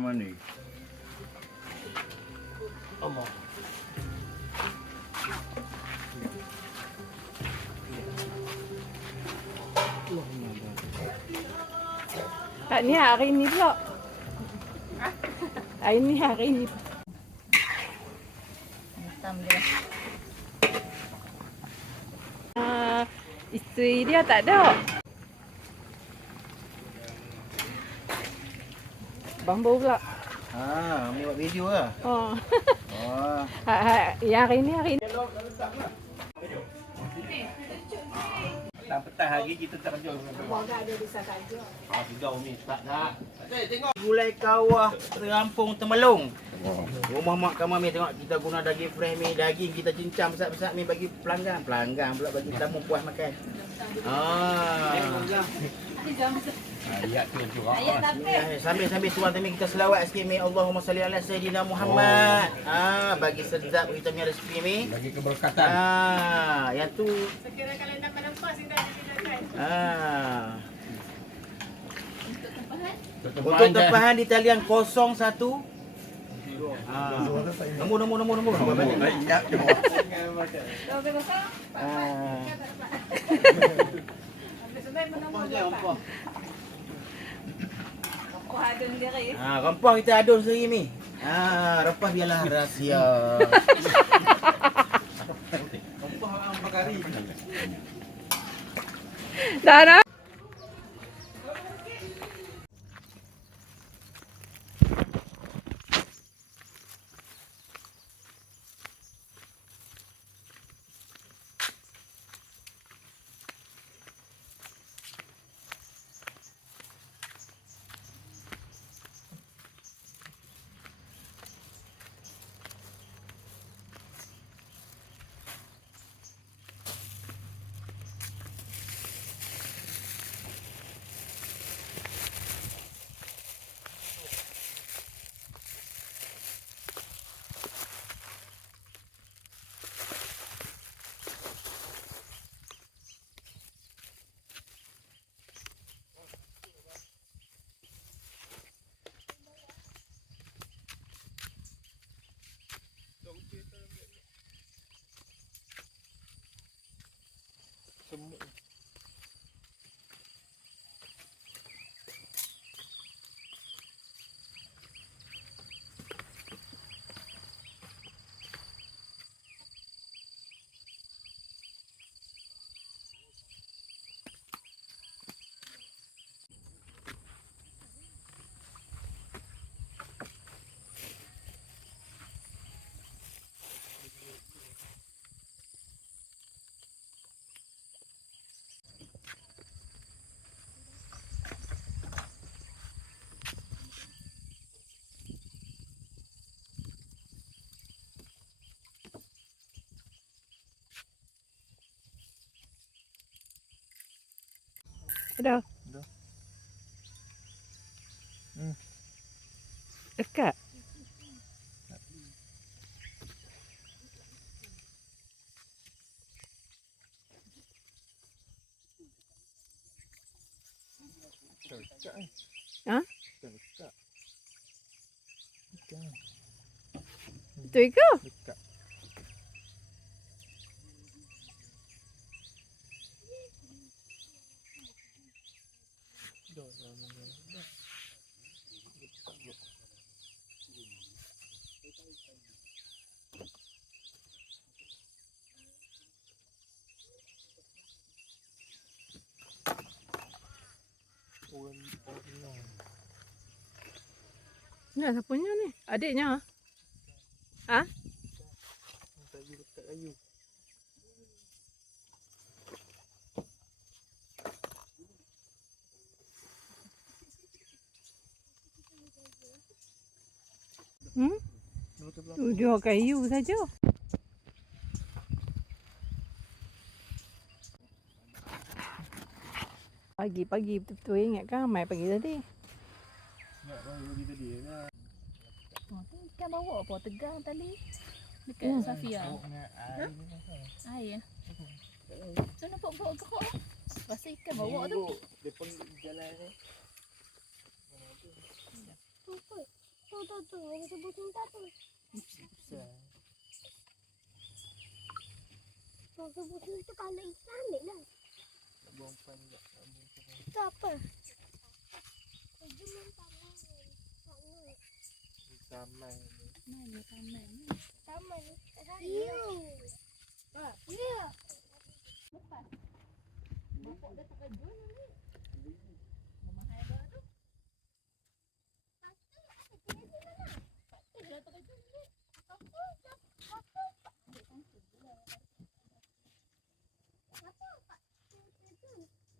Mana ni? Allah. Tak ni hari ni pula. Hari ni. Hitam je lah. Isteri dia tak ada. Bambu pula. Ni buat video lah. Oh. Oh. Yang hari ni. Petang hari kita tak kerja. Moga ada bisa kerja. Sudah Umi start dah. Tengok gulai kawah terampung Temelung. Rumah mak kami tengok kita guna daging fresh ni, daging kita cincang besar-besar ni bagi pelanggan. Pelanggan pula bagi tamu puas makan. Ayat tu juga. Sambil tuan tadi kita selawat sikit mi Allahumma salli ala sayyidina Muhammad. Bagi sedap kita punya rezeki mi. Bagi keberkatan. Yang tu Sekira kalau nak menampak kita kan. Untuk tempahan di talian 01 nombor. Ingat je. Rempah kita adun sendiri ni. Rempah biarlah rahsia. Rempah orang bakari. Dah. Dah. Dekat. Betul ke? Ni siapa punya ni? Adiknya? Ha? Jual kayu saja. Pagi-pagi betul-betul ingat kan mai pagi tadi. Ikan bawa apa? Tegang tadi. Dekat Safia. Air. Tu nampak bawa kerok. Rasa ikan bawa tu. Depan jalan ni. Yang sebut cinta tu. Yang sebut cinta kalau Islamic lah. Itu apa? Taman. Taman. Ya. Ya. Bapak dah tak kerja ni. Rumah saya baru. Dah tak kerja ni.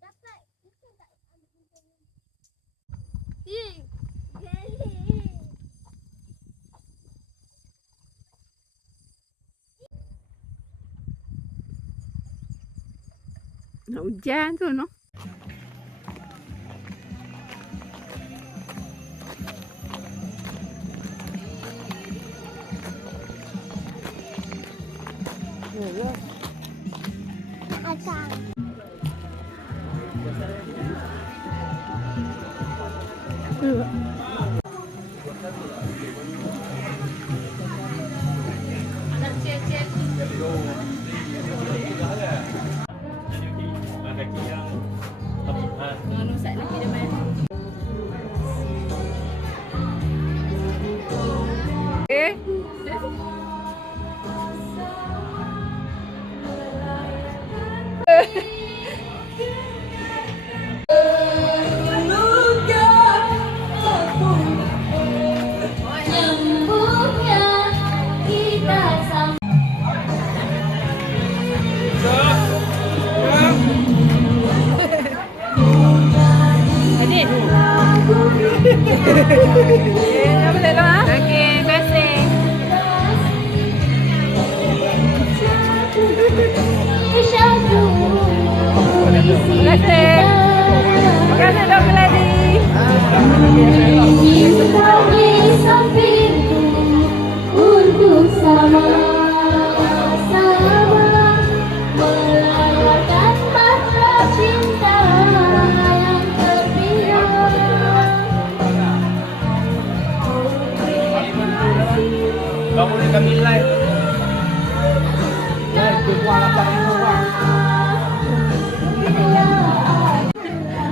Dapat itu tak? Geli. Nak hujan tu no. Asal. Anak cek-cek. Nganu sat lagi dia main. Eh. Nyambungnya kita sama. Adik. Apa boleh lah? Okey, terima kasih. Terima kasih. Terima kasih Dok Melody. Untuk sama-sama melawatkan mata cinta yang terbiar. Kau boleh kami live.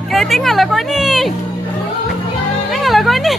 Okay, tengoklah kau ni. Tengoklah kau ni.